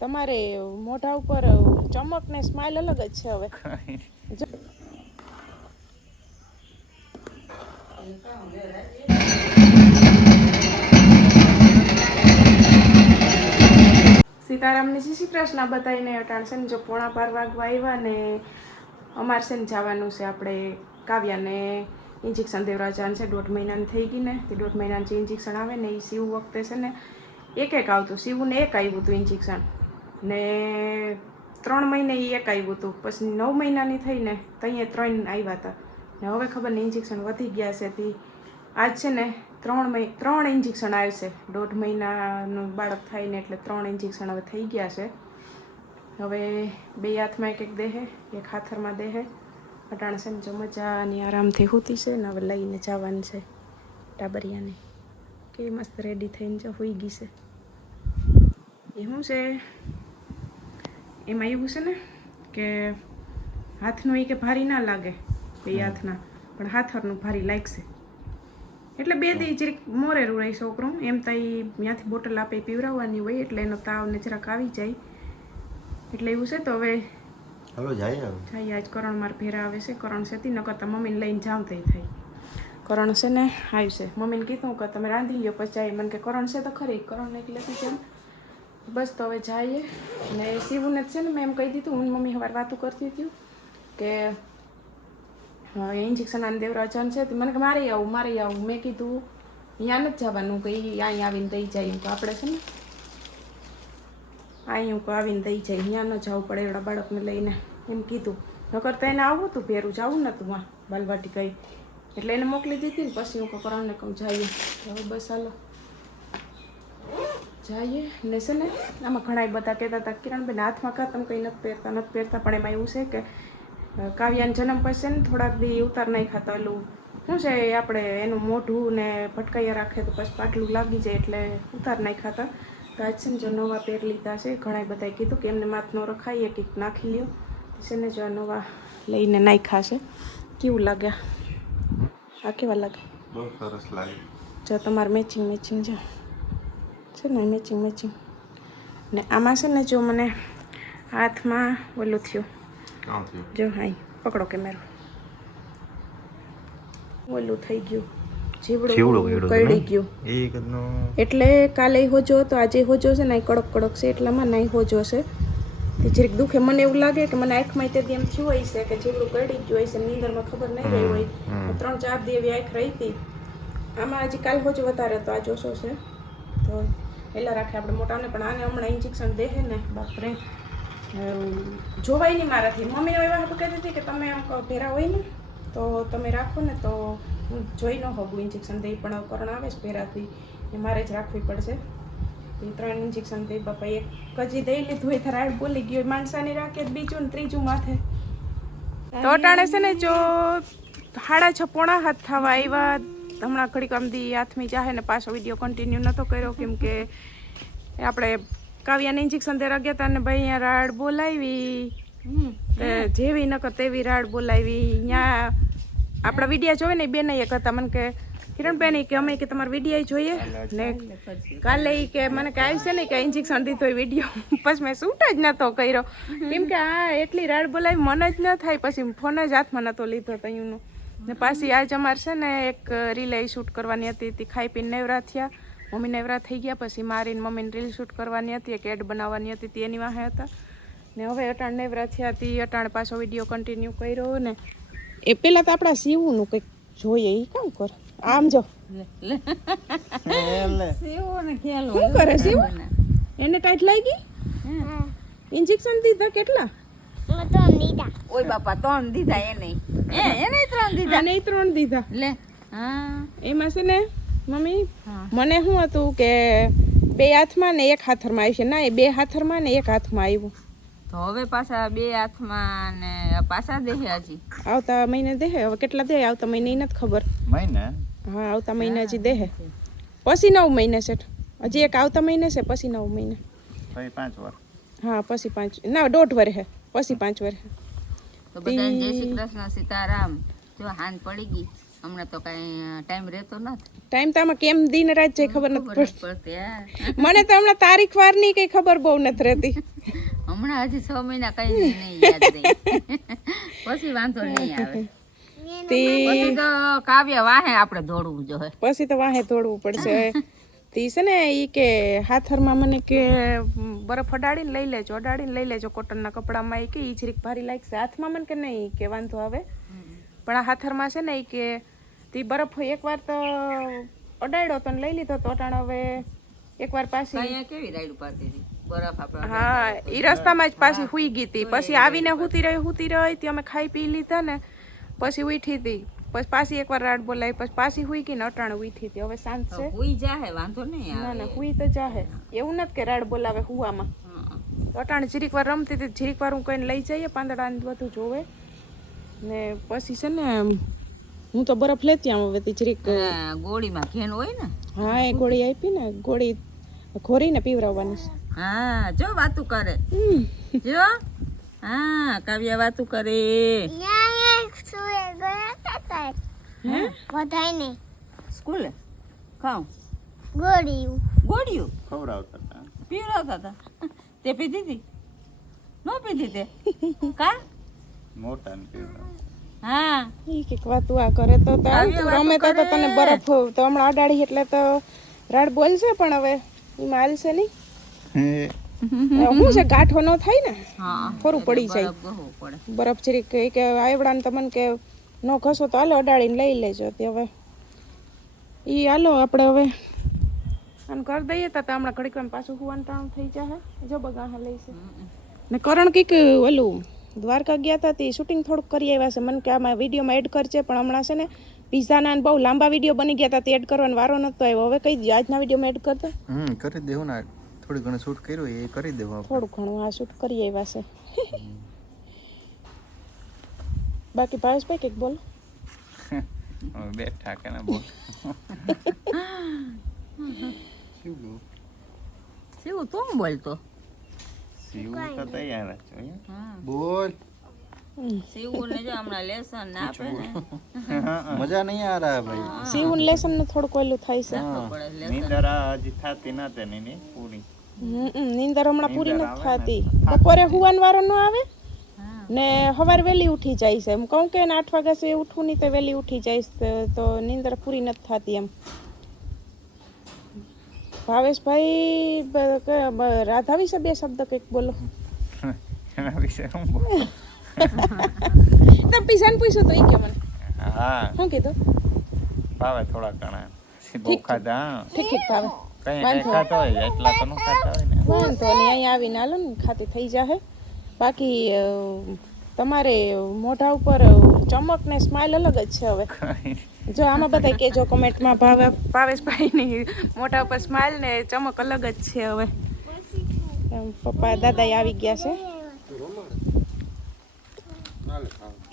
તમારે મોઢા ઉપર ચમક ને સ્માઈલ અલગ જ છે હવે. સીતારામને શ્રી કૃષ્ણ બતાવીને અટાણ છે ને જો 12:15 વાગવા આવ્યા ને અમારે છે ને જવાનું છે આપણે કાવ્યાને ઇન્જેક્શન દેવરાજાન છે 1.5 મહિનાની થઈ ગઈ ને તે 1.5 મહિનાનું જે ઇન્જેક્શન આવે ને એ શિવ વખતે છે ને એક આવતું શિવને એક આવ્યું હતું ઇન્જેક્શન ને 3 મહિને એ એક આવ્યું હતું પછી 9 મહિનાની થઈને ત્યાં 3 આવ્યા હતા ને હવે ખબર ને ઇન્જેક્શન વધી ગયા છે તે આજ છે ને 3 ઇન્જેક્શન આવશે 1.5 મહિનાનું બાળક થાય ને એટલે 3 ઇન્જેક્શન હવે થઈ ગયા છે. હવે 2 હાથમાં એક દેહે એક હાથરમાં દેહે અટાણે છે ને જો મજાની આરામથી સૂતી છે ને હવે લઈને જવાનું છે ટાબરિયાને કેવી મસ્ત રેડી થઈને જો સૂઈ ગઈ છે. એ શું છે એમાં એવું છે ને કે હાથનું એ કે ભારી ના લાગે 2 હાથના પણ હાથરનું ભારી લાગશે એટલે 2 દી જરીક મોરેરું રહે છોકરું એમ તો એ ત્યાંથી બોટલ આપે પીવડાવવાની હોય એટલે એનો તાવ ને જરાક આવી જાય એટલે એવું છે. તો હવે હાલો જાય આજ કરણ માર ભેરા આવે છે કરણ સેતી ન કરતા મમ્મીને લઈને જાવ તો થાય કરણ છે ને આવશે મમ્મીને કીધું કે તમે રાંધી લ્યો પછી જાય મને કે કરણ છે તો ખરી કરણને એક લેતી જેમ બસ તો હવે જઈએ ને શિવને છે ને મેં એમ કહી દીધું હું મમ્મી સવાર વાતું કરતી હતી કે ઇન્જેક્શન આને દેવરાજન છે મને કે મારે આવું મેં કીધું અહીંયા નથી જવાનું કે અહીં આવીને દઈ જાય હું આપણે છે ને અહીં હું આવીને દઈ જાય અહીંયા ન જવું પડે એવડા બાળકને લઈને એમ કીધું નકર તો એને આવવું હતું ભેરું જવું નહોતું આ બાલવાટી ગઈ એટલે એને મોકલી દીધી ને પછી હું કરણને કહું જઈએ હવે બસ હાલો જઈએ ને છે ને આમાં ઘણા બધા કહેતા હતા કિરણબેન હાથમાં કા તમે કંઈ નથી પહેરતા પણ એમાં એવું છે કે કાવ્યાનો જન્મ પછી ને થોડાક દી ઉતાર નહીં ખાતા ઓલું શું છે આપણે એનું મોઢું ને ભટકાયા રાખે તો પછી પાટલું લાગી જાય એટલે ઉતાર નહીં ખાતા તો આજ છે ને જો નવા પહેર લીધા છે ઘણા બધાએ કીધું કે એમને માથ ન રખાઈએ કંઈક નાખી લ્યો છે ને જો નવા લઈને નાખ્યા છે કેવું લાગે આ કેવા લાગે બહુ સરસ લાગે જો તમારે મેચિંગ છે ને મેચિંગ ને આમાં છે ને જો મને હાથમાં ઓલું થયું જો હા પકડો કેમેરો ઓલું થઈ ગયું જીવડું કડી ગયું એટલે કાલે હોજો તો આજે હોજો છે ને કડક છે એટલામાં નહીં હોજો છે તે જરીક દુખે મને એવું લાગે કે મને આંખમાં તેથી એમ થયું હોય છે કે જીવડું કડી ગયું હોય છે નીંદરમાં ખબર નહીં રહી હોય 3-4 દી એવી આંખ રહી હતી આમાં હજી કાલ હોજો વધારે તો આ જોશો છે તો પહેલાં રાખે આપણે મોટાને પણ આને હમણાં ઇન્જેક્શન દેહે ને બાપરે જોવાય નહીં મારાથી મમ્મીને એવા હતું કહેતી હતી કે તમે ભેરા હોય ને તો તમે રાખો ને તો હું જોઈ ન હોગું ઇન્જેક્શન દઈ પણ કરણ આવે છે ભેરાથી એ મારે જ રાખવી પડશે એ 3 ઇન્જેક્શન દઈ બાપા એક હજી દઈ લીધું હોય રાડ બોલી ગયો માણસાની રાખે બીજું ને ત્રીજું માથે તો અટાણે છે ને જો 6:30 પોણા હાથ થવા આવ્યા હમણાં ઘડીક આમથી હાથમી જાહે ને પાછો વિડીયો કન્ટિન્યુ નહોતો કર્યો કેમ કે આપણે કાવ્યાને ઇન્જેક્શન દેવા ગયા હતા ને ભાઈ અહીંયા રાડ બોલાવી જેવી નકર તેવી રાડ બોલાવી અહીંયા આપણા વિડીયા જોવે ને બેન એક હતા મને કે કિરણબેન કે અમે કે તમારા વિડીયો જોઈએ ને કાલે કે મને કે આવશે ને કે ઇન્જેક્શન દીધો એ વિડીયો પછી મેં શૂટ જ નહોતો કર્યો કેમ કે આ એટલી રાડ બોલાવી મન જ ન થાય પછી ફોન જ હાથમાં નહોતો લીધો તહીંનો ને પાછી આજ અમારે છે ને એક રીલ શૂટ કરવાની હતી તે ખાઈ પીને નેવરા થયા મમ્મી નેવરા થઈ ગયા પછી મારીને મમ્મીને રીલ શૂટ કરવાની હતી એક એડ બનાવવાની હતી તે એની વાહે હતા ને હવે અટાણ નેવરા થયા તે અટાણ પાછો વિડીયો કન્ટિન્યુ કર્યો ને એ પહેલાં તો આપણા શિવનું કંઈક જોઈએ એ કામ કર આમ જો શું કરે શિવ એને ટાઈટ લાગી ઇન્જેક્શન દીધા કેટલા ઓય બાપા 3 દીધા એને 3 દીધા અને 3 દીધા લે હા એમાં છે ને મમ્મી મને શું હતું કે 2 હાથમાં ને 1 હાથરમાં આવી છે ના એ 2 હાથરમાં ને 1 હાથમાં આવ્યું તો હવે પાછા 2 હાથમાં ને પાછા દેહે હજી આવતા મહિને દેહે હવે કેટલા દે આવતા મહિને નથી ખબર મહિને હા આવતા મહિને હજી દેહે પછી 9 મહિને છે હજી એક આવતા મહિને છે પછી 9 મહિને પછી 5 વાર હા પછી 5 ના 1.5 વર્ષ પછી 5 વર્ષ તો બધાને જય શ્રી કૃષ્ણ સીતારામ જો હાન પડી ગઈ હમણાં તો કાંઈ ટાઈમ રહેતો નથી. ટાઈમ તો આમાં કેમ દિન રાત જાય ખબર નથી ખબર પડતી. નથી પડતી. હા. મને તો હમણાં તારીખ વારની કઈ ખબર બહુ નથી રહેતી. હમણાં હજી 6 મહિના કઈ નહીં યાદ રહી. પછી વાંધો નહીં આવે. પછી તો કાવ્ય વાહે આપણે દોડવું જોઈએ. પછી તો વાહે દોડવું પડશે. તી છે ને ઈ કે હાથરમાં મને કે બરફ અડાડીને લઈ લેજો કોટનના કપડામાં. ઈ કે ઈ જરીક ભારી લાગશે હાથમાં. મને કે નહીં કે વાંધો આવે, પણ આ હાથરમાં છે ને ઈ કે તી બરફ એકવાર તો અડાડ્યો તો ને લઈ લીધો તો અટાણ હવે એકવાર પાછી અહીંયા કેવી રાઈડ પાતી હતી બરફ આપણે. હા ઈ રસ્તામાં જ પાછી હુઈ ગઈ હતી. પછી આવીને હુતી રહી તી. અમે ખાઈ પી લીધા ને પછી ઉઠી હતી. પછી પાછી એકવાર રાડ બોલાવી, પછી પાછી હુઈ ગઈ ને અટાણે ઉઠી હતી. હવે શાંત છે. હુઈ જાહે વાંધો નહીં આવે. ના ના હુઈ તો જાહે. એવું નથી કે રાડ બોલાવે હુવામાં. અટાણે જીરીક વાર રમતી હતી, જીરીક વાર હું કઈને લઈ જઈએ પાંદડા ને બધું જોવે ને પછી છે ને હું તો બરફ લેતી આમ. હવે જીરીક ગોળીમાં ઘેન હોય ને. હા એ ગોળી આપી ને, ગોળી ઘોરીને પીવરાવવાની છે. હા જો વાતું કરે જો. હા કાવ્ય વાતું કરે. સ્કૂલે ખાઉં ગોળીયું ખવડાવતા હતા. પીવડાવતા હતા. તે પીધી હતી? ન પીધી તે? કા મોટા ને પીવડાવતા. હા ઈ કે વાતું આ કરે તો રમે તો તને બરફ તો હમણાં અડાડી એટલે તો રાડ બોલશે, પણ હવે એમાં હાલશે નહીં. શું છે ગાંઠો ન થાય ને, ખોરું પડી જાય બરફ જરીક. કે આવડાને તો મને કે ન ઘસો તો હાલો અડાડીને લઈ લેજો. તે હવે ઈ હાલો આપણે હવે આને કરી દઈએ તો હમણાં ઘડીક વાર પાછું હુવાનું ટાણું થઈ જાય. જો બગાહા લઈશે ને કરણ કંઈક ઓલું દ્વારકા ગયા હતા તે શૂટિંગ થોડુંક કરી આવ્યા છે. મને કે આમાં વિડીયોમાં એડ કરજે, પણ હમણાં છે ને પીઝાના બહુ લાંબા વિડીયો બની ગયા હતા તે એડ કરવાનો વારો નતો આવ્યો. હવે કઈ દે આજના વિડીયોમાં એડ કરતા કરી દેવું ને. થોડી ઘણું શૂટ કર્યું એ કરી દેવું. થોડું ઘણું આ શૂટ કરી આવ્યા છે. બાકી ભાવેશભાઈ કંઈક બોલો. બેઠા કે ના બોલ. શિવ તું બોલતો. શિવ તો તૈયાર જ છે. બોલ. શિવ ને જો હમણાં લેસન આપે ને મજા નહીં આ રહા ભાઈ. સીવું લેસન ને થોડુંક ઓલું થાય છે. નીંદર હજી થાતી ના તે ની પૂરી. નીંદર હમણાં પૂરી નથી થતી. બપોરે હુવાનો વારો ન આવે ને સવારે વહેલી ઉઠી જાય છે. એમ કહું કે 8 વાગ્યા સુધી ઉઠવું નહીં તો વહેલી ઉઠી જાય તો નીંદર પૂરી નથી થતી. એમ ભાવેશભાઈ રાધા વિશે 2 શબ્દ કંઈક બોલો. એના વિશે હું બોલું? તમે પીઝાને પૂછ્યું તો એ કે મને હા શું કીધું? ભાવે થોડા ઘણા. બહુ ખાધા. ઠીક ભાવે. કઈ ખાતા હોય એટલા તો ન ખાતા હોય ને. વાંધો નહીં, અહીંયા આવીને હાલો ને ખાતી થઈ જાહે. બાકી તમારે મોઢા ઉપર ચમક ને સ્માઇલ અલગ જ છે હવે. જો આમાં બધા કહેજો કોમેન્ટમાં ભાવેશભાઈની મોઢા ઉપર સ્માઇલ ને ચમક અલગ જ છે હવે. પપ્પા દાદા આવી ગયા છે.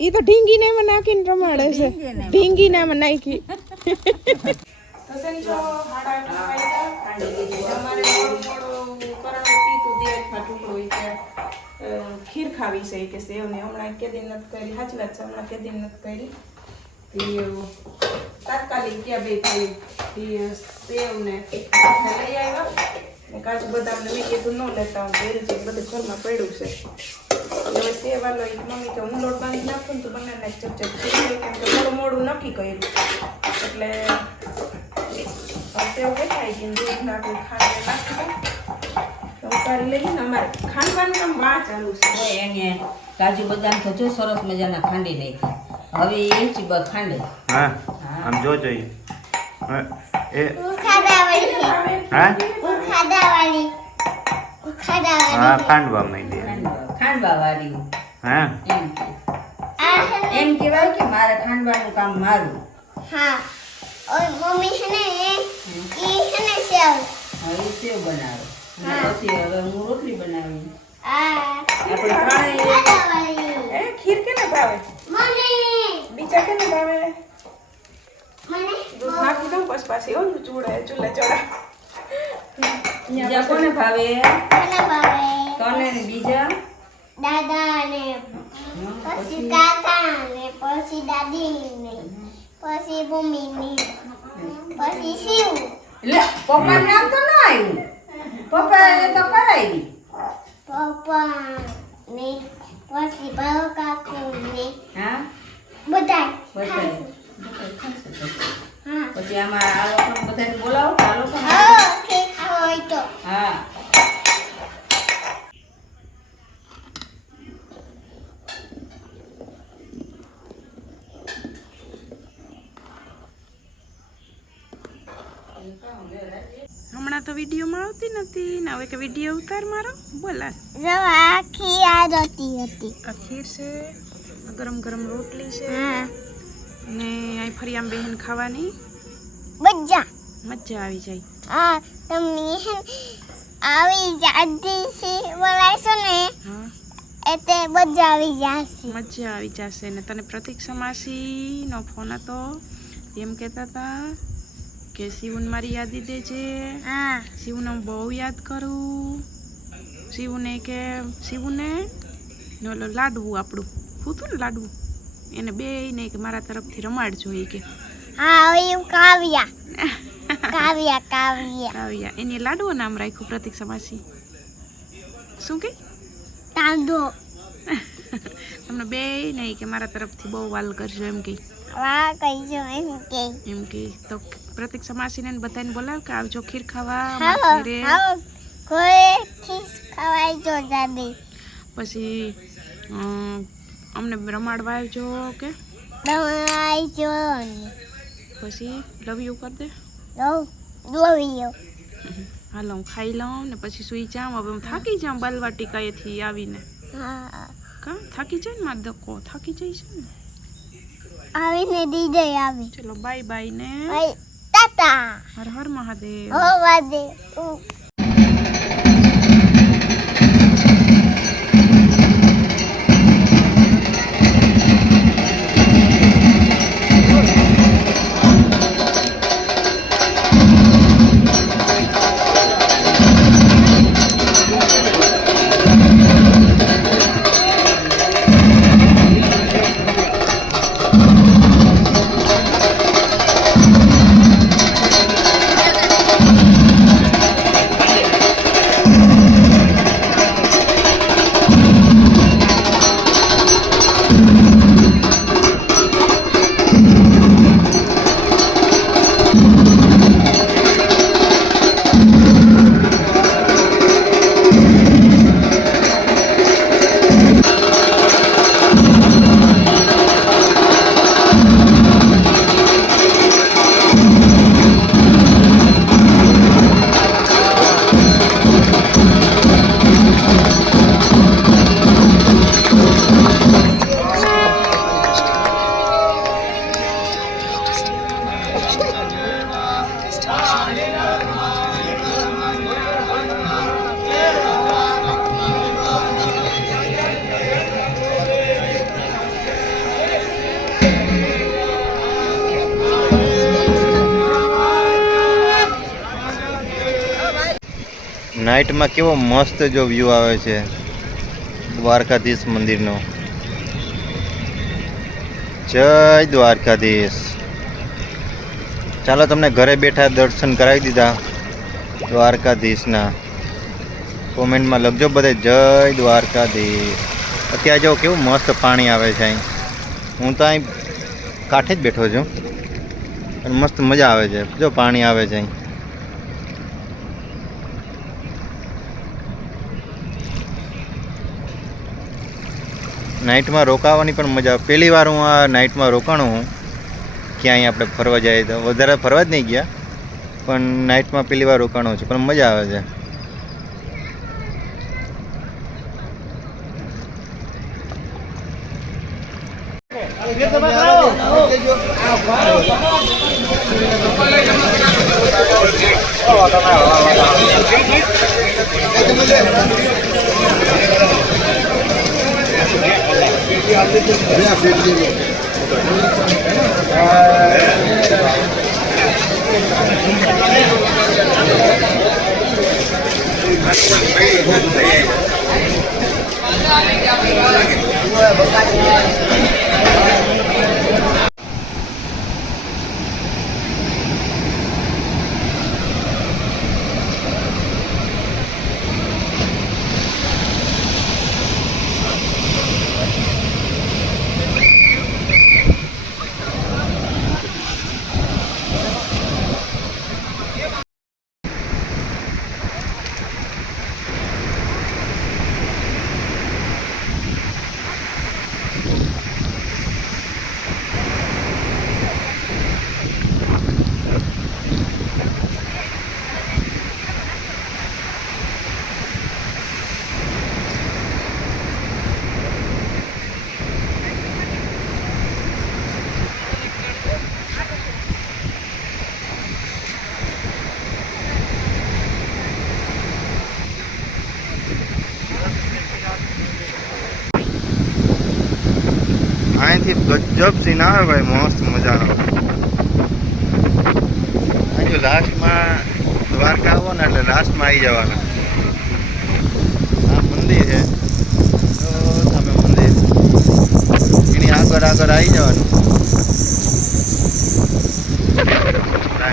ઈ તો ઢીંગીને એમાં નાખીને રમાડે છે. ઢીંગીને એમાં નાખી. ખીર ખાવી છે કે સેવ ને હમણાં કે દિન નથી કરી. સાચી વાત છે, હમણાં કે દિન નથી કરી. તાત્કાલિક ક્યાં બે ભાઈ સેવ ને લઈ આવ્યા ને કાજુ બદામ ને મેં કીધું ન લેતા હું બેલ છે બધું ઘરમાં પડ્યું છે. હવે સેવ વાલો એક મમ્મી કે હું લોટ બાંધી નાખું ને તો બનાવીને ચપચપ થઈ ગયું, કેમ કે થોડું મોડું નક્કી કર્યું એટલે સેવ વેચાઈ ગઈ. દૂધ નાખી ખાંડ નાખી ઉતારી લઈએ ને. અમારે ખાંડવાનું કામ વાહ ચાલુ છે. એને કાજુ બદામ તો જો સરસ મજાના ખાંડી નાખી. હવે એ ખાંડે. હા આમ જો જોઈએ. એ હા ખાંડવા માંડી. ખાંડવા વાળી. હા એમ કહેવાય કે મારે ખાંડવાનું કામ મારું. हाँ और मम्मी है ना ये सेव હવે સેવ બનાવે. પછી હવે હું રોટલી બનાવી. आ એ ખીર કેને ભાવે? मने બીજા કેને ભાવે? मने દૂધ નાખી દઉં પછી પાછી ઓલું ચૂલા ચડા. બીજા કોને ભાવે? मने बाबे તને ને બીજા दादा ने पसी काका ने पसी दादी ने પછી મમ્મીની પછી શિવ એટલે પપ્પા નામ તો ન આવ્યું પપ્પા એ તો કરાવી પપ્પા ને પછી ભાવ કાકુ ને હા બધા બધા હા પછી આમાં આ લોકો બધાને બોલાવો આ લોકો હા કે હોય તો હા હમણાં તો વિડીયોમાં આવતી નથી ને હવે કે વિડીયો ઉતાર મારો બોલા જો આખી આ રોટી હતી આ ખીર છે ગરમ ગરમ રોટલી છે હા ને અહીં ફરી આમ બેહીને ખાવાની બધા મજા આવી જાય આ તમને આવી જાતી છે બોલાયશો ને હા એટલે બધા આવી જશે મજા આવી જશે ને તને પ્રતીક્ષા માસીનો ફોન હતો એમ કહેતા હતા કે શિવને મારી યાદી દેજે હા શિવને હું બહુ યાદ કરું શિવને કે શિવને ને ઓલો લાડવું આપણું હતું ને લાડવું એને બે ને કે મારા તરફથી રમાડજો એ કે હા એવું કાવ્યા કાવ્યા કાવ્યા કાવ્યા એને લાડવો નામ રાખ્યું પ્રતીક્ષા માસી શું કે તાંડો તમને બે નહીં કે મારા તરફથી બહુ વાલ કરજો એમ કે વાહ કહીજો એમ કે તો પ્રતીક્ષા માસીને ને બધાને બોલાવ કે આવજો ખીર ખાવા હા અમારા ઘરે. હા કોઈ ખીસ ખવાય જો દાદી પછી અમને રમાડવા આવજો કે દવાઈ જો પછી લવ યુ કરી દે દોવીયો હાલો હું ખાઈ લઉં ને પછી સુઈ જાઉં હવે હું થાકી જાઉં બાલવાટિકાએથી આવીને હા કા થાકી જાય ને મારે ધક્કો થાકી જાય છે ને આવીને દીદે આવી ચલો બાય બાય ને ભાઈ તાતા હર હર મહાદેવ હો વાદે નાઇટમાં કેવો મસ્ત જો વ્યૂ આવે છે દ્વારકાધીશ મંદિરનો. જય દ્વારકાધીશ. ચાલો તમને ઘરે બેઠા દર્શન કરાવી દીધા દ્વારકાધીશના. કોમેન્ટમાં લખજો બધે જય દ્વારકાધીશ. અત્યારે જો કેવું મસ્ત પાણી આવે છે અહીં. હું તો અહીં કાંઠે જ બેઠો છું અને મસ્ત મજા આવે છે. જો પાણી આવે છે અહીં. નાઇટમાં રોકાવાની પણ મજા આવે. પહેલી વાર હું આ નાઇટમાં રોકાણો હું ક્યાંય આપણે ફરવા જાય તો. વધારે ફરવા જ નહીં ગયા પણ નાઇટમાં પહેલી વાર રોકાણો છું પણ મજા આવે છે. અહીંથી ગજબ સીન આવે ભાઈ, મસ્ત મજાનો. અહીં જો લાસ્ટમાં દ્વારકા આવો ને એટલે લાસ્ટમાં આવી જવાના. આ મંદિર છે તો તમે મંદિર એની આગળ આવી જવાનું.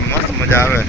મસ્ત મજા આવે.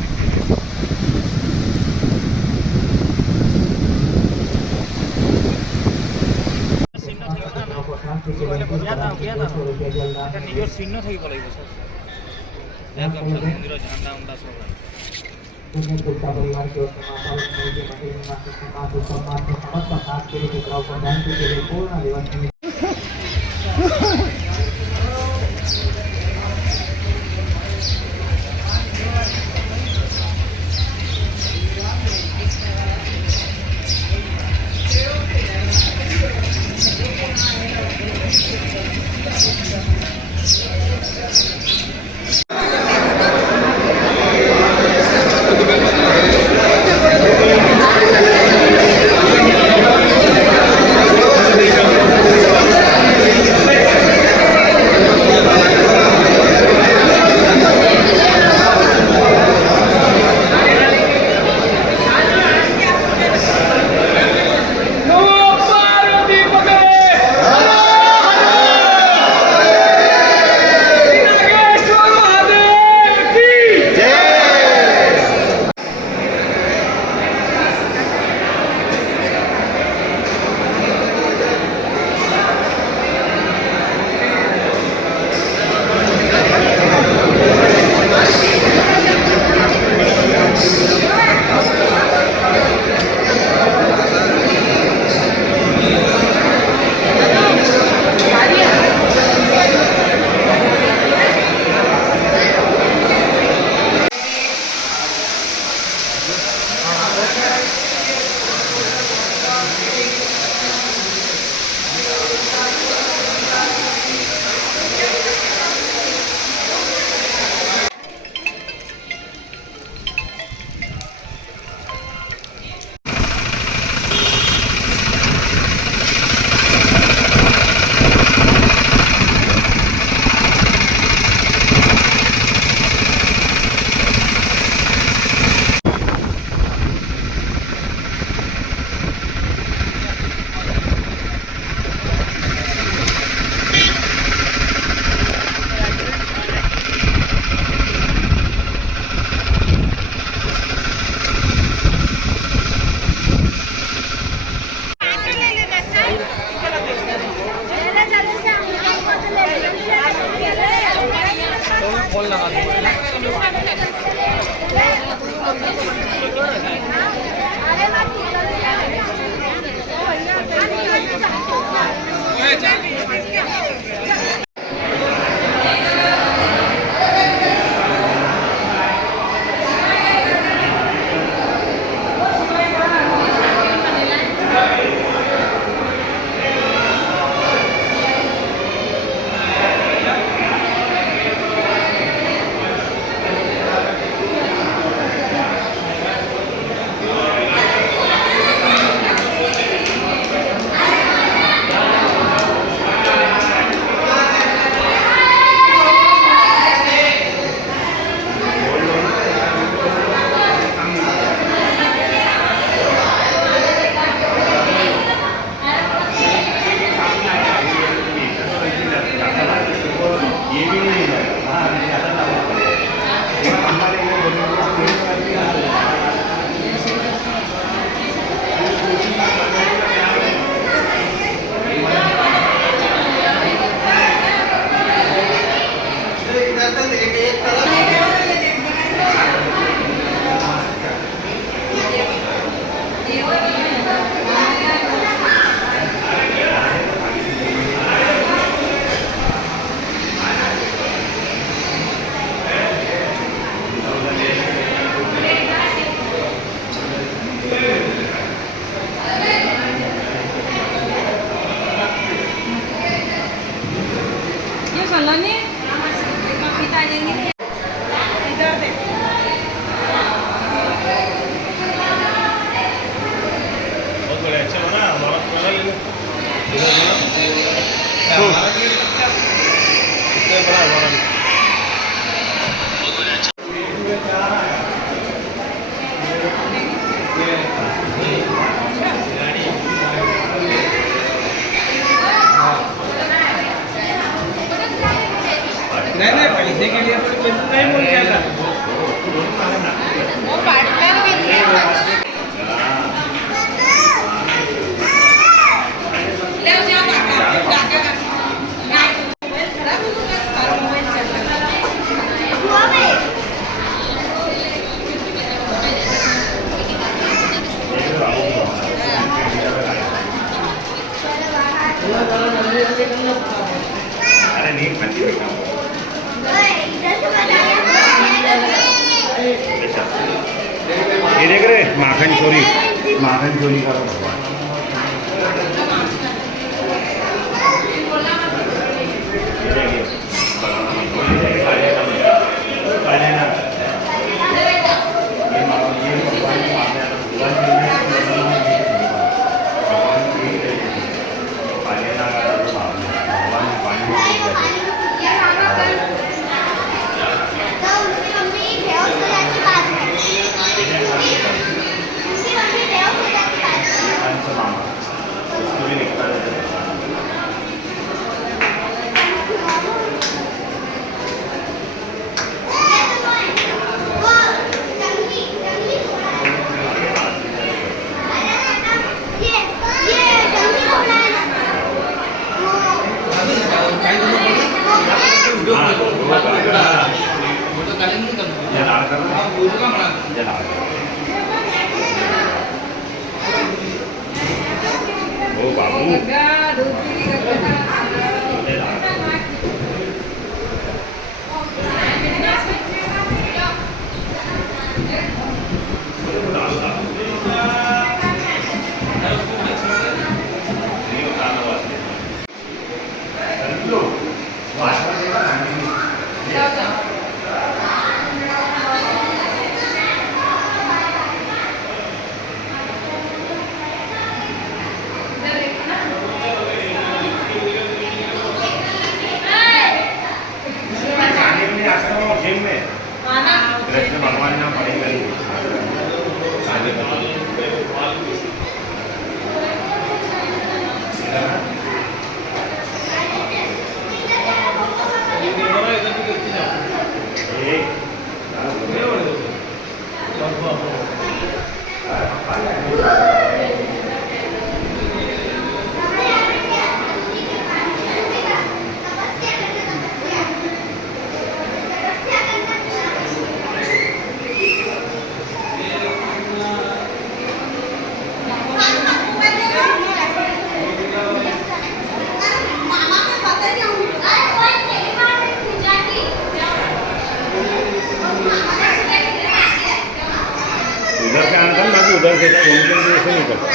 उधर से ऐसे नहीं करता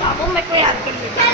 पापा मैं कोई आपके लिए